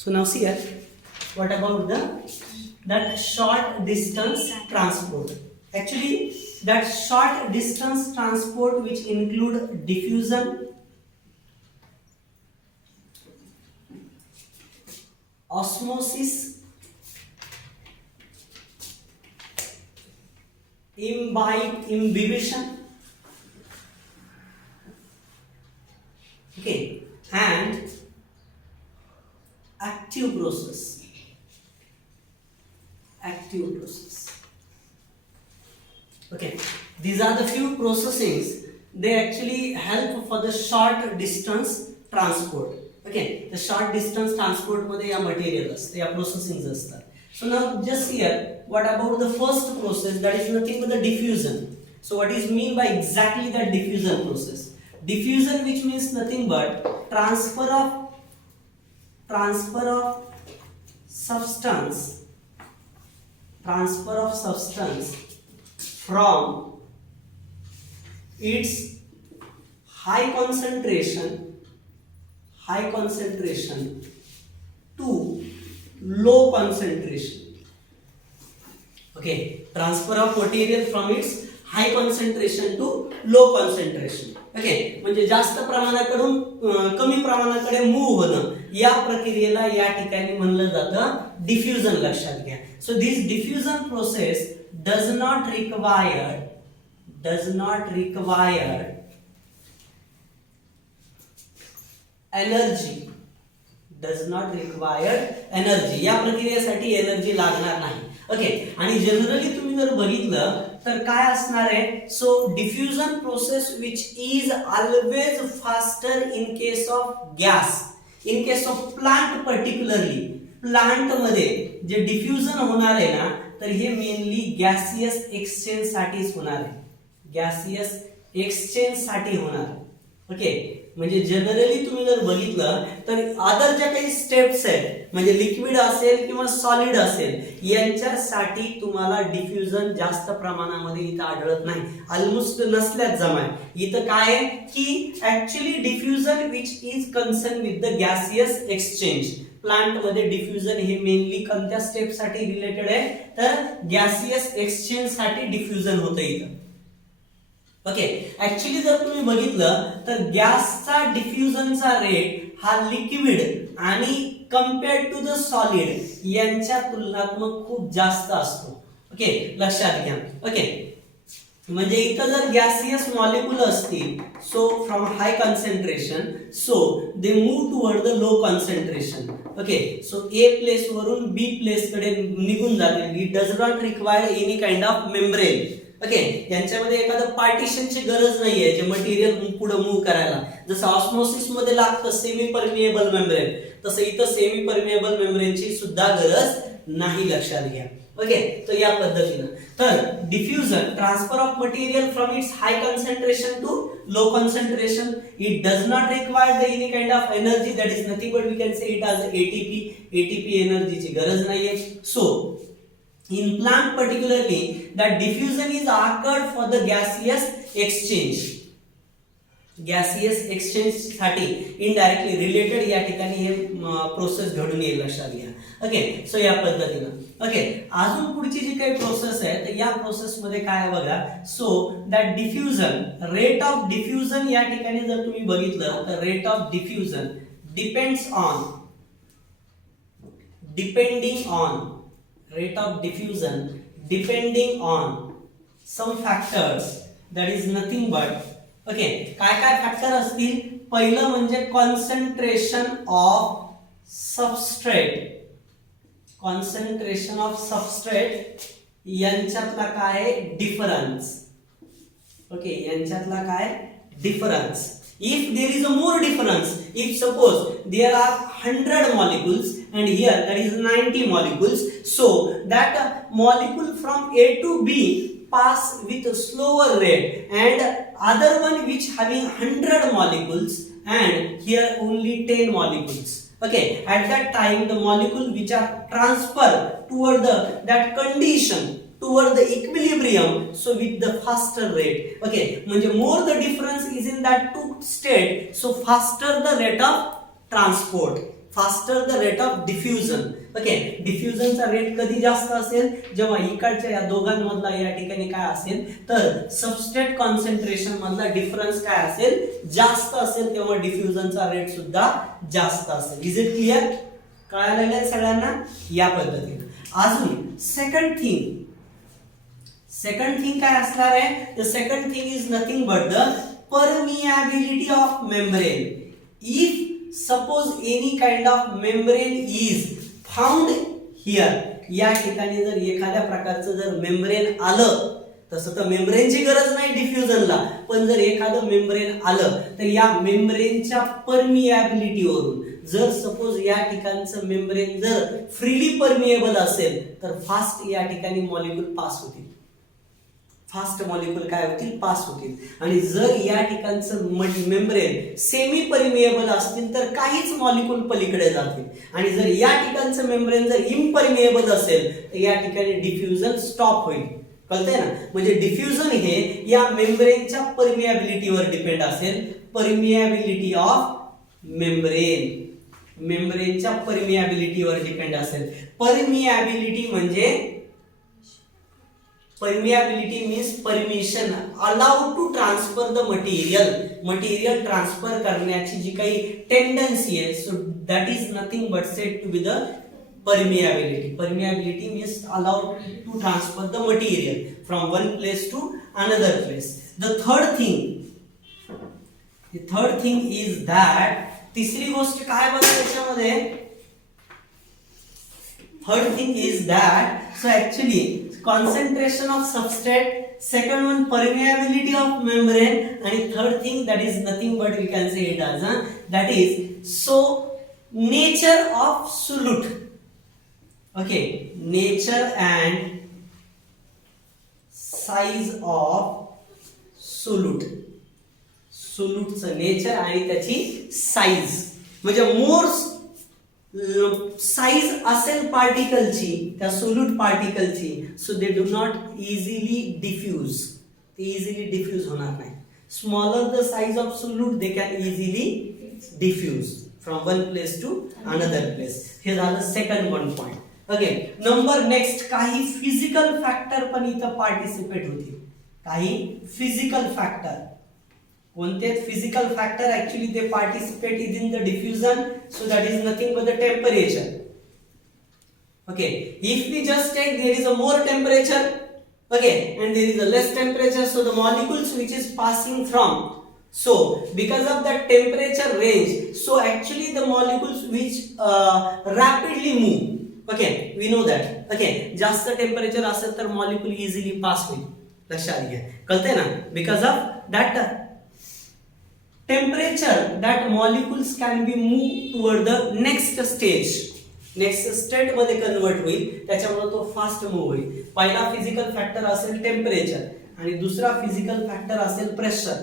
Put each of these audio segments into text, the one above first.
So now see here, what about that short distance transport? Actually, that short distance transport which include diffusion, osmosis, imbibition, okay, and active process. Okay, these are the few processings. They actually help for the short distance transport. Okay, the short distance transport मध्ये या material असते, या processing असतात. So now just here, what about the first process, that is nothing but the diffusion. So what is mean by exactly that diffusion process? Diffusion, which means nothing but transfer of substance from its high concentration to low concentration. Okay, transfer of material from its high concentration to low concentration. Okay, म्हणजे जास्त प्रमाणाकडून कमी प्रमाणाकडे move होणं, या प्रक्रियेला या ठिकाणी म्हणलं जातं डिफ्युजन. लक्षात घ्या. So this diffusion process does not require energy. या प्रक्रियेसाठी एनर्जी लागणार नाही. ओके, आणि जनरली तुम्ही जर बघितलं तर काय असणार आहे? So diffusion process which is always faster in case of gas, in case of plant. Particularly plant मध्ये जे डिफ्युजन होणार आहे ना, तर हे मेनली गॅसियस एक्सचेंज साठीच होणार आहे. गॅसियस एक्सचेंज साठी होणार. ओके, म्हणजे जनरली तुम्ही जर बघितलं तर अदर ज्या काही स्टेप्स आहेत, म्हणजे लिक्विड असेल किंवा सॉलिड असेल, यांच्यासाठी तुम्हाला डिफ्युजन जास्त प्रमाणामध्ये इथं आढळत नाही, ऑलमोस्ट नसल्याच जमाय. इथं काय आहे की actually diffusion which is concern with the gaseous exchange. Plant मध्ये डिफ्युजन हे मेनली कोणत्या स्टेप साठी रिलेटेड आहे? तर गॅसियस एक्सचेंज साठी डिफ्युजन होतं इथं. ओके, ऍक्च्युअली जर तुम्ही बघितलं तर गॅसचा डिफ्युजनचा रेट हा लिक्विड आणि कंपेअर्ड टू द सॉलिड यांच्या तुलनात्मक खूप जास्त असतो. ओके, लक्षात घ्या. ओके, म्हणजे इथं जर गॅसियस मॉलिक्युल असतील, so from hi concentration, so they move toward the low concentration. Okay, so a place वरून बी प्लेस कडे निघून जाते. It does not require any kind of membrane. Okay, यांच्यामध्ये एखादं पार्टिशनची गरज नाहीये जे मटेरियल पुढे मूव्ह करायला. जसं ऑस्मोसिस मध्ये लागतं सेमी परमिएबल मेम्ब्रेन, तसं इथं सेमी परमिएबल मेम्ब्रेनची सुद्धा गरज नाही. लक्षात घ्या. ओके, तर या पद्धतीनं तर diffusion, transfer of material from its high concentration to low concentration. It does not require the any kind of energy, that is nothing but we can say it as ATP एनर्जीची गरज नाहीये. So in plant particularly, that diffusion is occurred for the gaseous exchange. Gaseous exchange साठी indirectly related या ठिकाणी हे process घडून येईल. लक्षात घ्या. ओके, सो या पद्धतीनं. ओके, अजून पुढची जी काही प्रोसेस आहे तर या प्रोसेस मध्ये काय आहे बघा. So that diffusion, rate of diffusion या ठिकाणी जर तुम्ही बघितलं तर rate of diffusion depending on rate of diffusion depending on some factors, that is nothing but, okay, काय काय फॅक्टर असतील? पहिलं म्हणजे कॉन्सन्ट्रेशन ऑफ सबस्ट्रेट यांच्यातला काय डिफरन्स. ओके, यांच्यातला काय difference. If there is a more difference, if suppose there are 100 molecules and here there is 90 molecules, so that molecule from A to B pass with a slower rate and other one which having 100 molecules and here only 10 molecules. Okay, at that time the molecule which are transferred toward that condition, toward the equilibrium, so with the faster rate. Okay, म्हणजे more the difference is in that two state, so faster the rate of transport. Faster the rate of diffusion. Okay, डिफ्युजनचा rate कधी जास्त असेल, जेव्हा इकडच्या या दोघांमधला या ठिकाणी काय असेल तर सबस्ट्रेट कॉन्सन्ट्रेशन मधला डिफरन्स काय असेल, जास्त असेल, तेव्हा डिफ्युजनचा रेट सुद्धा जास्त असेल. Is it clear? कळालेलं आहे सगळ्यांना? या पद्धतीने. अजून सेकंड थिंग काय असणार आहे? The second thing is nothing but the permeability of membrane. If suppose any kind of membrane is found here, या ठिकाणी जर एखाद्या प्रकारचं जर मेम्ब्रेन आलं, तसं तर मेम्ब्रेनची गरज नाही डिफ्युजनला, पण जर एखादं मेम्ब्रेन आलं तर या मेम्ब्रेनच्या परमिएबिलिटीवरून, जर सपोज या ठिकाणचं मेम्ब्रेन जर फ्रीली परमिएबल असेल तर फास्ट या ठिकाणी मॉलिक्यूल पास होतील, फास्ट मॉलिक्यूल काय होतील, पास होतील. आणि जर या ठिकाणचं मेम्ब्रेन सेमी परमिएबल असतील तर काहीच मॉलिक्यूल पलीकडे जातील. आणि जर या ठिकाणचं मेम्ब्रेन जर इम्परमिएबल असेल तर या ठिकाणी डिफ्युजन स्टॉप होईल. कळतंय ना? म्हणजे डिफ्युजन हे या मेम्ब्रेनच्या परमिएबिलिटीवर डिपेंड असेल. परमिएबिलिटी ऑफ मेम्ब्रेन, मेम्ब्रेनच्या परमिएबिलिटीवर डिपेंड असेल. परमिएबिलिटी म्हणजे permeability means permission, allowed to transfer the material transfer करण्याची जी काही टेंडन्सी आहे, so that is nothing but said to be the permeability. Permeability means allowed to transfer the material from one place to another place. The third thing is that, तिसरी गोष्ट काय बघा त्याच्यामध्ये, third thing is that, so actually concentration of substrate, second one permeability of membrane, and third thing that is nothing but we can say it as that is so nature of solute. Okay, nature and size of solute, soluteचं nature आणि त्याची size, म्हणजे more size असेल पार्टिकलची, त्या solute पार्टिकलची, so they do not easily diffuse, ते easily diffuse होणार नाही. Smaller the size of solute they can easily diffuse from one place to another place. हे झालं second one point. Okay, number next, काही फिजिकल फॅक्टर पण इथं participate होतील. काही फिजिकल फॅक्टर, कोणते physical factor actually they participate in the diffusion, so that is nothing but the temperature. Okay, if we just take there is a more temperature, okay, and there is a less temperature, so the molecules which is passing from, so because of that temperature range, so actually the molecules which rapidly move, okay, we know that, okay, जास्त temperature असेल तर molecule easily pass होईल. लक्षात घ्या, कळतंय ना? Because of that temperature, that molecules can be moved toward the next stage मध्ये convert होईल, त्याच्यामुळे तो फास्ट मूव्ह होईल. पहिला फिजिकल फॅक्टर असेल टेम्परेचर आणि दुसरा फिजिकल फॅक्टर असेल प्रेशर.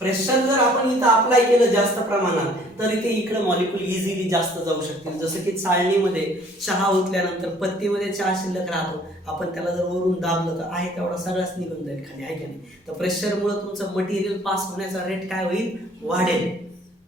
प्रेशर जर आपण इथं अप्लाय केलं जास्त प्रमाणात तर इथे इकडे मॉलिक्यूल इझिली जास्त जाऊ शकतील. जसं की चाळणीमध्ये चहा ओतल्यानंतर पत्तीमध्ये चहा शिल्लक राहतो, आपण त्याला जर वरून दाबलं तर आहे तेवढा सगळाच निघून जाईल खाली, आहे की नाही? तर प्रेशरमुळे तुमचं मटेरियल पास होण्याचा रेट काय होईल, वाढेल.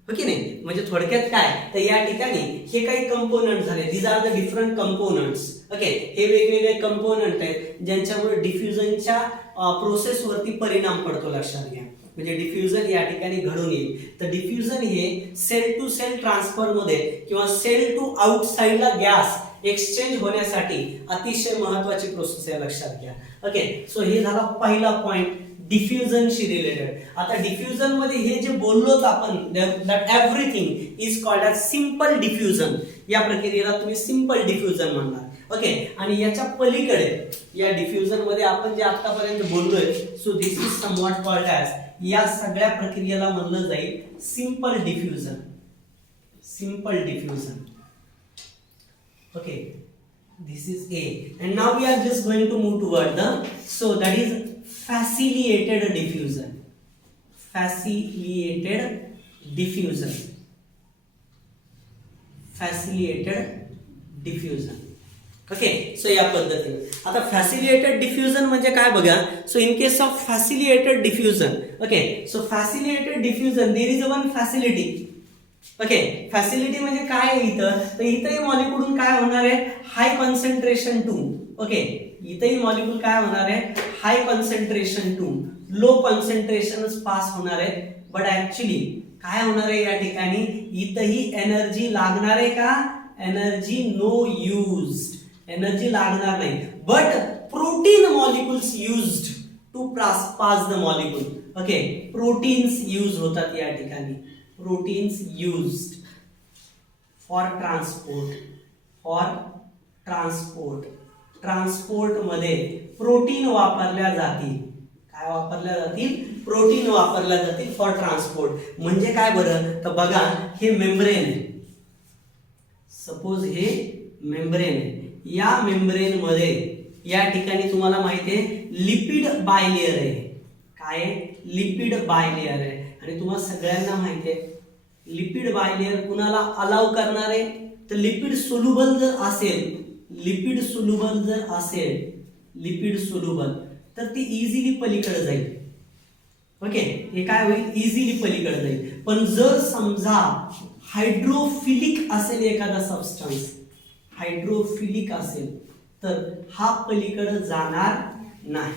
हो की नाही? म्हणजे थोडक्यात काय, तर या ठिकाणी हे काही कंपोनंट झाले, these are the different components. Okay, हे वेगवेगळे कंपोनंट आहेत ज्यांच्यामुळे डिफ्युजनच्या प्रोसेसवरती परिणाम पडतो. लक्षात घ्या, म्हणजे डिफ्युजन या ठिकाणी घडून येईल. तर डिफ्युजन हे सेल टू सेल ट्रान्सफर मध्ये किंवा सेल टू आउटसाइडला गॅस एक्सचेंज होण्यासाठी अतिशय महत्वाची प्रोसेस आहे. लक्षात घ्या. ओके, सो हे झाला पहिला पॉइंट डिफ्युजनशी रिलेटेड. आता डिफ्युजन मध्ये हे जे बोललोत आपण, that everything is called as simple diffusion. या प्रक्रियेला तुम्ही सिंपल डिफ्युजन म्हणणार. ओके, आणि याच्या पलीकडे या डिफ्युजन मध्ये आपण जे आतापर्यंत बोललोय, so this is somewhat called as, या सगळ्या प्रक्रियेला म्हणलं जाईल simple diffusion. Simple diffusion. Okay, this is A, and now we are just going to move toward the, so that is facilitated diffusion. Facilitated diffusion. Facilitated diffusion. Okay, so या पद्धतीने आता facilitated diffusion म्हणजे काय बघा. So in case of facilitated diffusion, okay, so facilitated diffusion there is one facility. Okay, facility म्हणजे काय आहे इथं, तर इथंही मॉलिक्यूल काय होणार आहे, हाय कॉन्सन्ट्रेशन टू, ओके, इथंही मॉलिक्यूल काय होणार आहे, हाय कॉन्सन्ट्रेशन टू लो कॉन्सन्ट्रेशनच पास होणार आहे. बट ऍक्च्युली काय होणार आहे या ठिकाणी, इथंही एनर्जी लागणार आहे का, एनर्जी नो यूज्ड, एनर्जी लागणार नाही. But protein molecules used to pass the molecule. Okay, proteins use होतात या ठिकाणी, proteins used for transport, for transport. Transport मध्ये प्रोटीन वापरल्या जातील. काय वापरल्या जातील, प्रोटीन वापरल्या जातील फॉर ट्रान्सपोर्ट. म्हणजे काय बरं, तर बघा हे मेम्ब्रेन आहे, सपोज हे मेम्ब्रेन आहे, या मेम्ब्रेन मध्ये या ठिकाणी तुम्हाला माहिती आहे लिपिड बायलेयर आहे. काय आहे, लिपिड बायलेयर आहे. आणि तुम्हाला सगळ्यांना माहिती आहे लिपिड बायलेयर कुणाला अलाउ करणार आहे, तर लिपिड सोल्युबल जर असेल, लिपिड सोल्युबल जर असेल, लिपिड सोल्युबल, तर ती इझिली पलीकडे जाईल. ओके, हे काय होईल, इझिली पलीकडे जाईल. पण जर समजा हायड्रोफिलिक असेल एखादा सबस्टन्स, हायड्रोफिलिक असेल, तर हा पलीकडे जाणार नाही.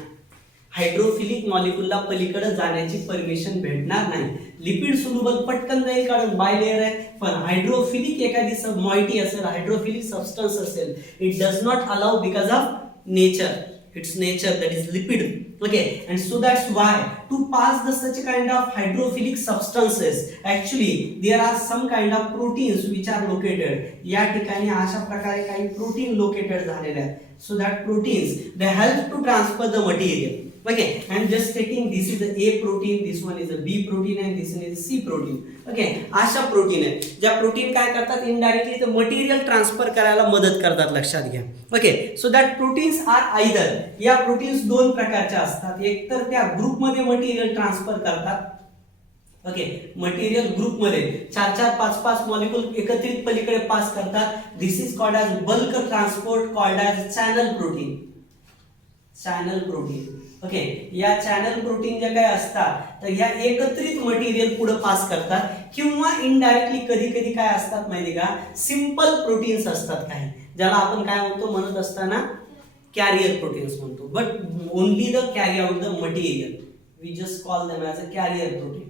हायड्रोफिलिक मॉलिक्यूलला पलीकडे जाण्याची परमिशन भेटणार नाही. लिपिड सोल्युबल पटकन जाईल कारण बायलेयर आहे. पण हायड्रोफिलिक एखादी मॉइटी असेल, हायड्रोफिलिक सबस्टन्स असेल, it does not allow because of nature, its nature, that is lipid. Okay, and so that's why to pass the such kind of hydrophilic substances, actually there are some kind of proteins which are located. या ठिकाणी अशा प्रकारे काही protein located झालेले आहेत. So that proteins they help to transfer the material. Okay, I'm just taking this is the A protein, this one is the B protein and this one is the C protein. Okay, अशा protein आहेत ज्या protein काय करतात, indirectly ते material transfer करायला मदत करतात, लक्षात घ्या. Okay, so that proteins are either, या प्रोटीन्स दोन प्रकारच्या असतात. एक तर त्या ग्रुपमध्ये मटेरियल ट्रान्सफर करतात. ओके, मटेरियल ग्रुपमध्ये 4-4, 5-5 मॉलिक्यूल एकत्रित पलीकडे पास करतात. This is called as bulk transport, called as channel protein. Channel protein. Okay, या चॅनल प्रोटीन ज्या काय असतात, तर या एकत्रित मटेरियल पुढे पास करतात. किंवा इनडायरेक्टली कधी कधी काय असतात माहिती का, सिंपल प्रोटीन्स असतात काही, ज्याला आपण काय म्हणत असताना कॅरियर प्रोटीन्स म्हणतो. But only the carry out the material, we just call them as a carrier protein.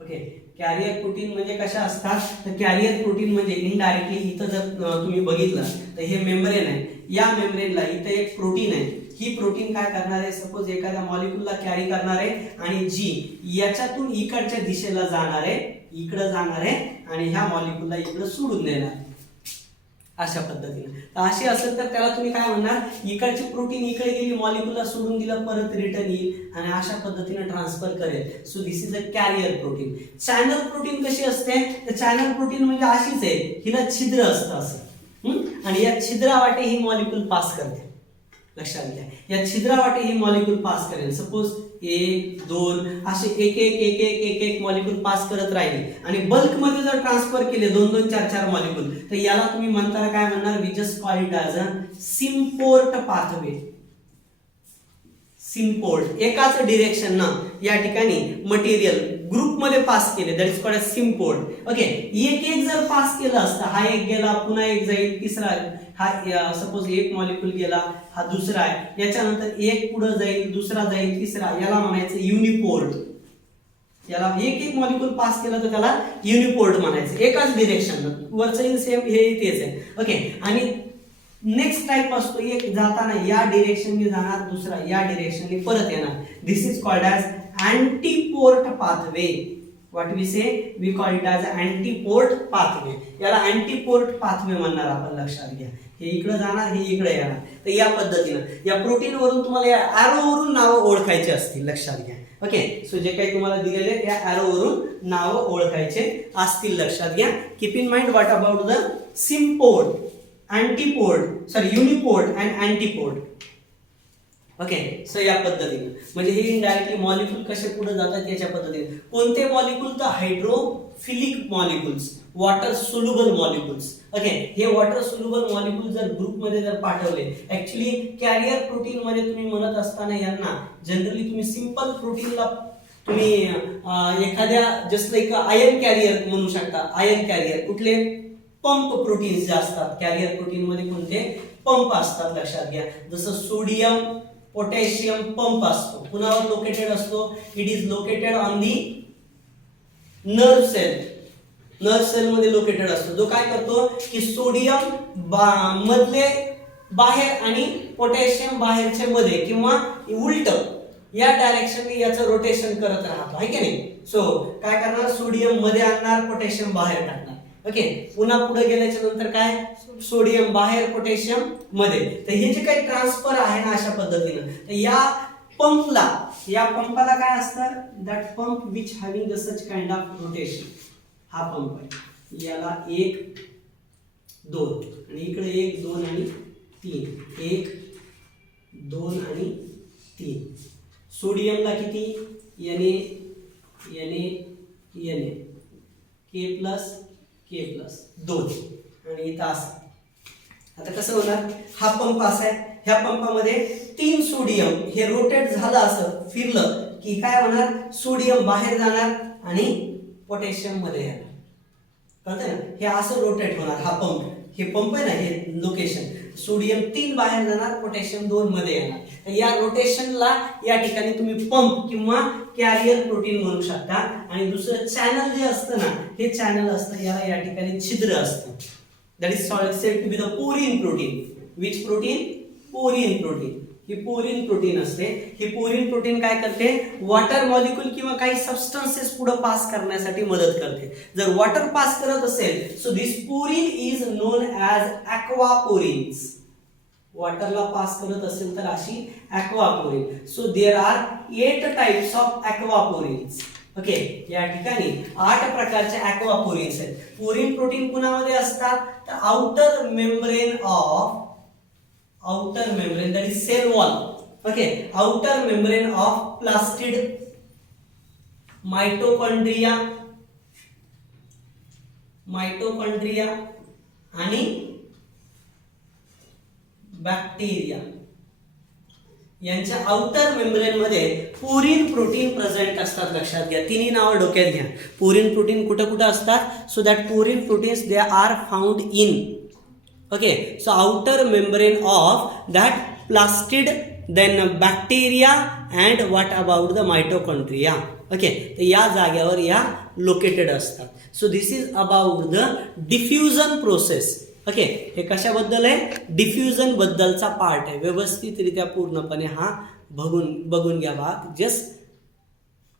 Okay, carrier protein म्हणजे कशा असतात, तर कॅरियर प्रोटीन म्हणजे इनडायरेक्टली इथं जर तुम्ही बघितलं तर हे मेम्ब्रेन आहे, या मेम्ब्रेनला इथं एक प्रोटीन आहे. ही प्रोटीन काय करणार आहे, सपोज एखाद्या मॉलिक्यूलला कॅरी करणार आहे आणि जी याच्यातून इकडच्या दिशेला जाणार आहे, इकडे जाणार आहे आणि ह्या मॉलिक्यूलला इकडे सोडून देणार, अशा पद्धतीने. तर अशी असेल तर त्याला तुम्ही काय म्हणणार, इकडची प्रोटीन इकडे गेली, मॉलिक्यूलला सोडून दिलं, परत रिटर्न येईल आणि अशा पद्धतीने ट्रान्सफर करेल. So this is a carrier protein. Channel protein कशी असते, तर चॅनल प्रोटीन म्हणजे अशीच आहे, हिला छिद्र असतं असं, आणि या छिद्रावाटे ही मॉलिक्यूल पास करते. लक्षात घ्या, या छिद्रावाटे ही मॉलिक्यूल पास करेल. सपोज 1, 2 असे एक एक एक एक एक एक मॉलिक्यूल पास करत राहिले आणि बल्क मध्ये जर ट्रान्सफर केले 2-2, 4-4 मॉलिक्यूल, तर याला तुम्ही म्हणता काय म्हणणार, we just call it as a symport pathway. Symport, एकाच डिरेक्शन ना या ठिकाणी मटेरियल ग्रुपमध्ये पास केले, that is called a symport. Okay, एक एक जर पास केलं असतं, हा एक गेला, पुन्हा एक जाईल, तिसरा, हा सपोज एक मॉलिक्यूल गेला, हा दुसरा आहे, याच्यानंतर एक पुढे जाईल, दुसरा जाईल, तिसरा, याला म्हणायचं युनिपोर्ट. याला एक एक मॉलिक्यूल पास केलं तर त्याला युनिपोर्ट म्हणायचं, एकाच डिरेक्शन, वरचं सेम हे तेच आहे. ओके, आणि नेक्स्ट टाइप असतो, एक जाताना या डिरेक्शनने जाणार, दुसरा या डिरेक्शनने परत येणार. This is called as antiport pathway. What we say, we call it as antiport pathway. याला अँटीपोर्ट पाथवे म्हणणार आपण, लक्षात घ्या. हे इकडे जाणार, हे इकडे येणार. तर या पद्धतीनं या प्रोटीन वरून तुम्हाला या ॲरोवरून नावं ओळखायची असतील, लक्षात घ्या. ओके, सो जे काही तुम्हाला दिलेले या ॲरोवरून नावं ओळखायचे असतील, लक्षात घ्या. Keep in mind what about the symport, antiport, uniport and antiport. Okay, so या पद्धतीने म्हणजे हे इनडायरेक्टली मॉलिक्यूल कसे पुढे जातात याच्या पद्धतीने. कोणते मॉलिक्यूल, तर hydrophilic molecules, water soluble molecules. Okay, हे वॉटर सोल्युबल मॉलिक्यूल जर ग्रुपमध्ये जर पाठवले, ऍक्च्युली कॅरियर प्रोटीन मध्ये तुम्ही म्हणत असताना यांना जनरली तुम्ही सिंपल प्रोटीनला तुम्ही एखाद्या जस्ट लाईक आयर्न कॅरियर म्हणू शकता. आयर्न कॅरियर कुठले? पंप प्रोटीन्स जे असतात कॅरियर प्रोटीन मध्ये कोणते? पंप असतात, लक्षात घ्या. जसं सोडियम पोटॅशियम पंप असतो, कुणावर लोकेटेड असतो? It is located on the nerve cell. Nerve cell मध्ये लोकेटेड असतो, जो काय करतो की सोडियम मधले बाहेर आणि पोटॅशियम बाहेरच्या मध्ये किंवा उलट या डायरेक्शनने याचं रोटेशन करत राहतो, आहे की नाही. सो काय करणार? सोडियम मध्ये आणणार, पोटॅशियम बाहेर टाकणार. ओके, पुन्हा पुढे गेल्याच्या नंतर काय? सोडियम बाहेर, पोटॅशियम मध्ये. तर हे जे काही ट्रान्सफर आहे ना अशा पद्धतीनं, तर या पंपाला काय असतं? That pump which having such kind of rotation. हा पंप आहे, याला 1 2 आणि इकडे 1 2 आणि 3, 1 2 आणि 3. सोडियमला किती? Na K प्लस 2 आणि इथं असं. आता कसं होणार? हा पंप असा आहे, ह्या पंपामध्ये 3 सोडियम हे रोटेट झालं, असं फिरलं की काय होणार? सोडियम बाहेर जाणार आणि पोटॅशियम मध्ये येणार. कळतंय ना? हे असं रोटेट होणार हा पंप. हे पंप आहे ना, हे लोकेशन. सोडियम 3 बाहेर जाणार, पोटॅशियम 2 मध्ये येणार. या रोटेशनला या ठिकाणी तुम्ही पंप किंवा कॅरियर प्रोटीन म्हणू शकता. आणि दुसरं चॅनल जे असतं ना, हे चॅनल असतं, याला या ठिकाणी छिद्र असतं. That is said to be the porin protein. Which protein? Porin protein. ही पोरिन प्रोटीन असते. ही पोरिन प्रोटीन काय करते? वॉटर मॉलिक्यूल किंवा काही सबस्टन्सेस पुढे पास करण्यासाठी मदत करते. जर वॉटर पास करत असेल, so this porin is known as aquaporins. वॉटरला पास करत असेल तर अशी aquaporin. So there are 8 types of aquaporins. Okay, या ठिकाणी 8 प्रकारचे ॲक्वापोरिन्स आहेत. पोरिन प्रोटीन कुणामध्ये असतात? तर outer membrane, that is cell wall. Okay, outer membrane of plastid, mitochondria आणि बॅक्टेरिया यांच्या आउटर मेम्ब्रेन मध्ये पोरिन प्रोटीन प्रेझेंट असतात. लक्षात घ्या, तिन्ही नावं डोक्यात घ्या. पोरिन प्रोटीन कुठे कुठे असतात? So that porin proteins they are found in, okay, so outer membrane of that plastid, then bacteria, and what about the mitochondria. Okay, तर या जागेवर या लोकेटेड असतात. So this is about the diffusion process. Okay, हे कशाबद्दल आहे? Diffusion बद्दलचा part आहे. व्यवस्थितरित्या पूर्णपणे हा बघून घ्या. जस्ट